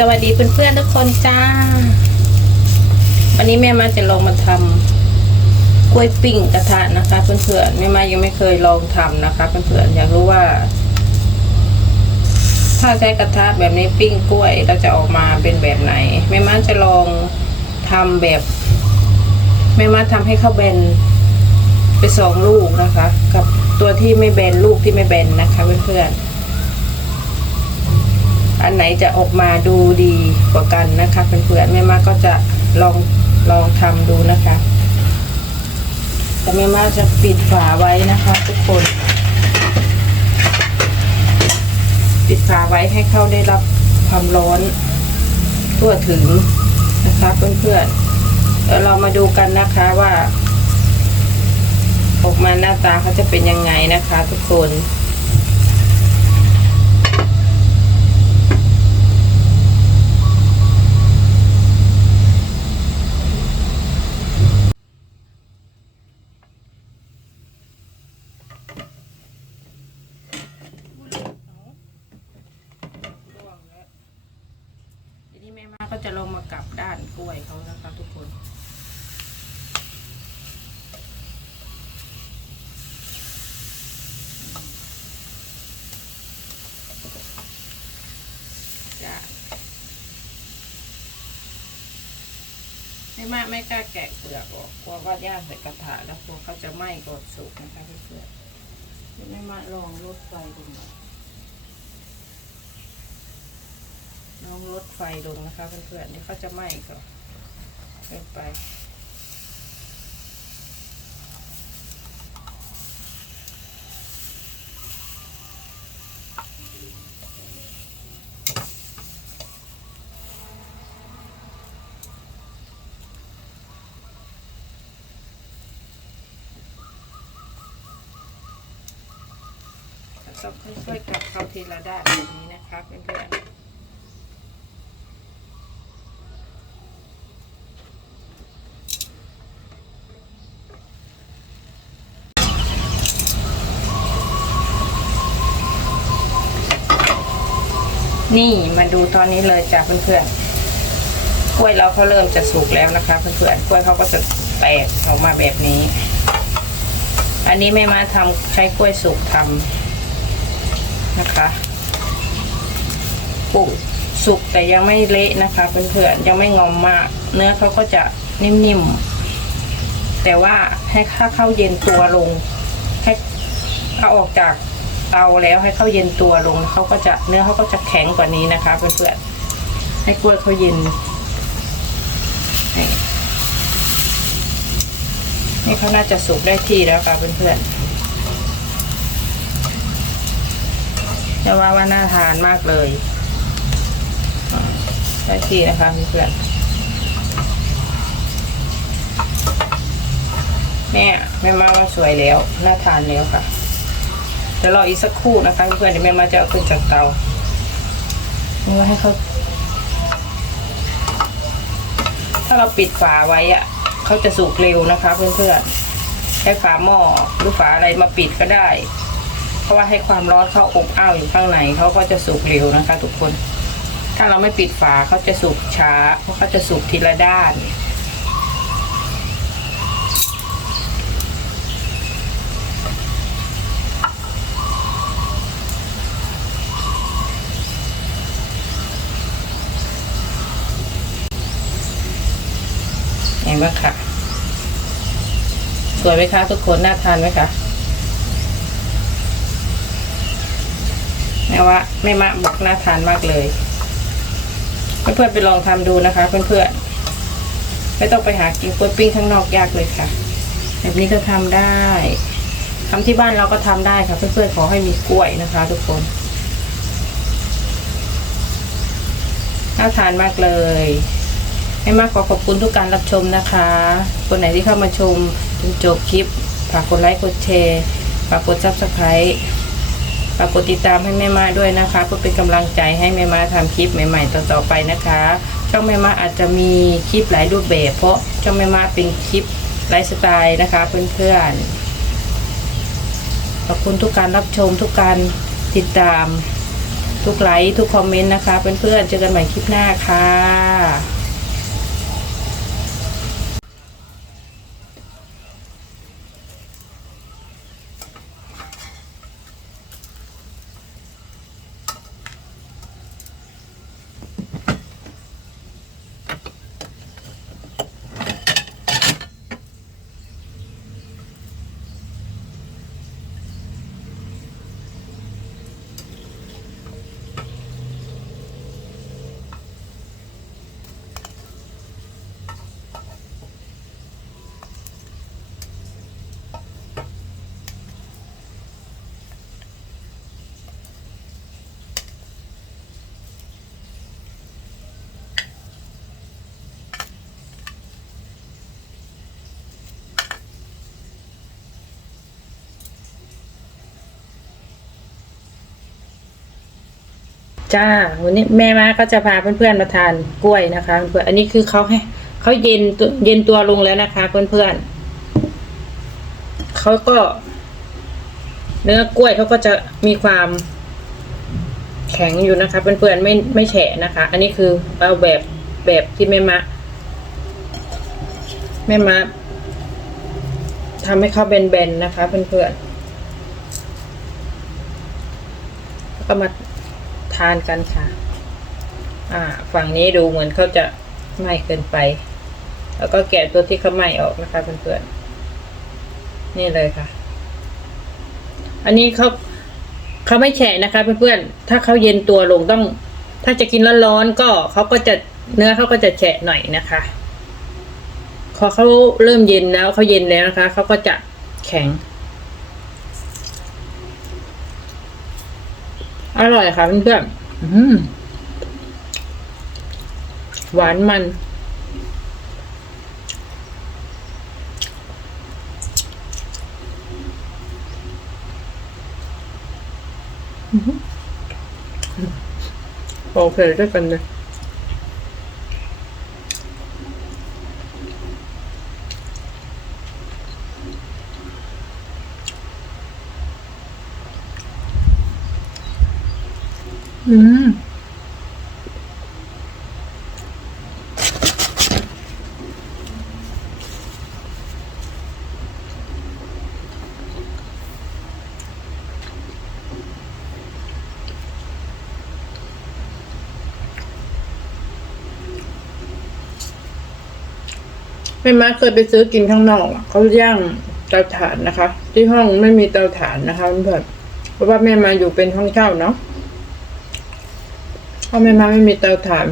สวัสดีเพื่อนๆทุกคนจ้า วันนี้แม่มาจะลองมาทำกล้วยปิ้งกระทะนะคะเพื่อนๆแม่มายังไม่เคยลองทำนะคะเพื่อนๆอยากรู้ว่า ถ้าใช้กระทะแบบนี้ปิ้งกล้วยเราจะออกมาเป็นแบบไหนแม่มาจะลองทำแบบแม่มาทำให้เข้าแบนไปสองลูกนะคะ กับตัวที่ไม่แบนลูกที่ไม่แบนนะคะเพื่อนๆ อันไหนจะออกมาดูดีกว่ากันนะคะเพื่อนๆแม่มาก็จะลองลองทำดูนะคะ แต่แม่มาจะปิดฝาไว้นะคะ ทุกคน ปิดฝาไว้ให้เขาได้รับความร้อนทั่วถึงนะคะเพื่อนๆเดี๋ยวเรามาดูกันนะคะว่า ออกมาหน้าตาเขาจะเป็นยังไงนะคะ ทุกคน ร่วงแล้วทีนี้แม่มาก็จะลงมากลับด้านกล้วยเขานะคะทุกคน จ้ะไม่มากไม่กล้าแกะเปลือกออกกลัวว่าย่างใส่กระถาแล้วกลัวเขาจะไหม้กดสุกนะคะเพื่อนๆไม่มาลองลดไฟดูหน่อยน้องลดไฟลงนะคะเพื่อนๆนี่เขาจะไหม้ก่อนเกินไป ต้องค่อยๆกลับเข้าทีละด้านแบบนี้นะคะเพื่อนๆนี่มาดูตอนนี้เลยจ้ะเพื่อนๆ กล้วยเราเขาเริ่มจะสุกแล้วนะคะ เพื่อนๆ กล้วยเขาก็จะแตกออกมาแบบนี้ อันนี้แม่มาทำใช้กล้วยสุกทำ นะคะปลูกสุกแต่ยังไม่เละนะคะเพื่อนๆยังไม่งอมมาก เนื้อเขาก็จะนิ่มๆแต่ว่าให้ข้าเข้าเย็นตัวลงให้เอาออกจากเตาแล้วให้เข้าเย็นตัวลงเขาก็จะเนื้อเขาก็จะแข็งกว่านี้นะคะเพื่อนๆให้กล้วยเขาเย็นนี่นี่เขาน่าจะสุกได้ที่แล้วค่ะเพื่อนๆ จะว่าว่าน่าทานมากเลยอ่าได้ที่นะคะเพื่อนๆแม่แม่มาว่าสวยแล้ว น่าทานแล้วค่ะเดี๋ยวรออีกสักครู่นะคะเพื่อนๆเดี๋ยวแม่มาจะเอาขึ้นจากเตานี่ว่าให้เขาถ้าเราปิดฝาไว้อะเขาจะสุกเร็วนะคะ เพื่อนๆใช้ฝาหม้อหรือฝาอะไรมาปิดก็ได้ เพราะว่าให้ความร้อนเข้าอบอ้าวอยู่ข้างในเขาก็จะสุกเร็วนะคะ ทุกคน ถ้าเราไม่ปิดฝาเขาจะสุกช้า เพราะเขาจะสุกทีละด้านเห็นไหมค่ะสวยไหมคะทุกคนน่าทานไหมคะ แม่ว่าแม่มะบอกน่าทานมากเลย เพื่อนๆไปลองทำดูนะคะ เพื่อนๆไม่ต้องไปหากินกล้วยปิ้งข้างนอกยากเลยค่ะ แบบนี้ก็ทำได้ทำที่บ้านเราก็ทำได้ค่ะ เพื่อนๆขอให้มีกล้วยนะคะ ทุกคนน่าทานมากเลยให้มากขอขอบคุณทุกการรับชมนะคะ คนไหนที่เข้ามาชมจนจบคลิปฝากกดไลค์กดแชร์ฝากกดซับสไครต์ ฝากกดติดตามให้แม่มาด้วยนะคะ เพื่อเป็นกำลังใจให้แม่มาทำคลิปใหม่ ๆ ต่อๆไปนะคะ ช่องแม่มาอาจจะมีคลิปหลายรูปแบบ เพราะช่องแม่มาเป็นคลิปไลฟ์สไตล์นะคะ เพื่อนๆขอบคุณทุกการรับชมทุกการติดตามทุกไลค์ทุกคอมเมนต์นะคะเพื่อนๆเจอกันใหม่คลิปหน้าค่ะ จ้า วันนี้แม่มาก็จะพาเพื่อนๆมาทานกล้วยนะคะเพื่อนอันนี้คือเขาให้เขาเย็นตัวเย็นตัวลงแล้วนะคะ เพื่อนๆเขาก็ เนื้อกล้วยเขาก็จะมีความแข็งอยู่นะคะ เพื่อนๆไม่ไม่แฉะนะคะ อันนี้คือเอาแบบแบบที่แม่มาแม่มาทำให้เขาแบนๆนะคะ เพื่อนๆแล้วก็มา ทานกันค่ะ อ่า ฝั่งนี้ดูเหมือนเขาจะไหม้เกินไป แล้วก็แกะตัวที่เขาไหม้ออกนะคะเพื่อนๆ นี่เลยค่ะ อันนี้เขาเขาไม่แฉะนะคะเพื่อนๆ ถ้าเขาเย็นตัวลงต้อง ถ้าจะกินร้อนๆก็เขาก็จะเนื้อเขาก็จะแฉะหน่อยนะคะพอเขาเริ่มเย็นแล้วเขาเย็นแล้วนะคะเขาก็จะแข็ง อร่อยค่ะเพื่อนๆอืมหวานมัน โอเคด้วยกันเลย อืมแม่มาเคยไปซื้อกินข้างนอกเขาย่างเตาถ่านนะคะ ที่ห้องไม่มีเตาถ่านนะคะเพื่อนเพราะว่าแม่มาอยู่เป็นห้องเช่าเนาะ พราะแม่มาไม่มีเตาถ่าน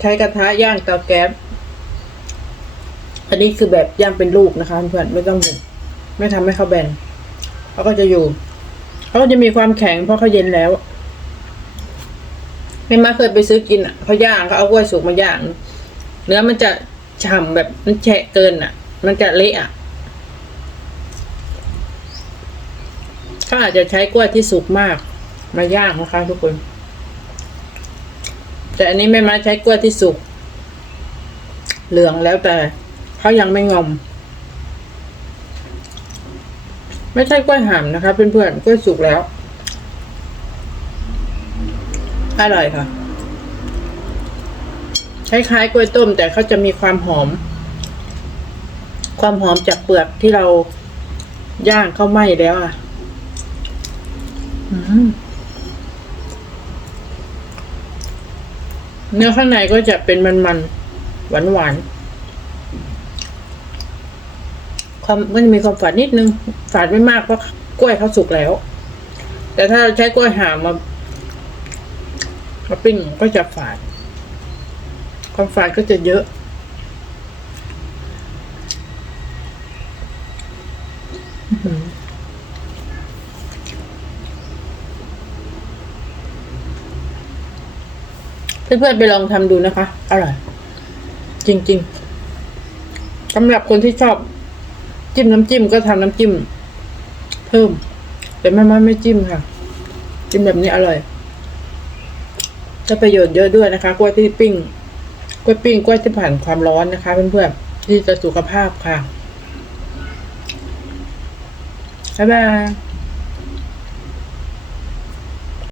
ใช้กระทะย่างเตาแก๊สอันนี้คือแบบย่างเป็นลูกนะคะเพื่อนไม่ต้องหมุนไม่ทำให้เขาแบนเขาก็จะอยู่เขาก็จะมีความแข็งเพราะเขาเย็นแล้วแม่มาเคยไปซื้อกินอะเขาย่างเขาเอากล้วยสุกมาย่าง เนื้อมันจะฉ่ำแบบมันแฉะเกินอะ มันจะเละอะเขาอาจจะใช้กล้วยที่สุกมาก มาย่างนะคะทุกคน แต่อันนี้ไม่มาใช้กล้วยที่สุก เหลืองแล้วแต่เขายังไม่งอม ไม่ใช่กล้วยห่ามนะคะเพื่อนๆกล้วยสุกแล้ว อร่อยค่ะคล้ายๆกล้วยต้ม แต่เขาจะมีความหอม ความหอมจากเปลือกที่เราย่างเข้าไหม้แล้วอะ อืม เนื้อข้างในก็จะเป็นมันๆ หวานๆความมันมีความฝาดนิดนึง ฝาดไม่มากเพราะกล้วยเขาสุกแล้ว แต่ถ้าใช้กล้วยหามามาปิ้งก็จะฝาด ความฝาดก็จะเยอะ เพื่อนๆไปลองทำดูนะคะ อร่อย จริงๆสำหรับคนที่ชอบ จิ้มน้ำจิ้มก็ทำน้ำจิ้ม เพิ่ม แต่แม่ไม่ไม่จิ้มค่ะ จิ้มแบบนี้อร่อยจะประโยชน์เยอะด้วยนะคะกล้วยที่ปิ้งกล้วยปิ้งกล้วยที่ผ่านความร้อนนะคะเพื่อนๆที่จะสุขภาพค่ะบ๊ายบาย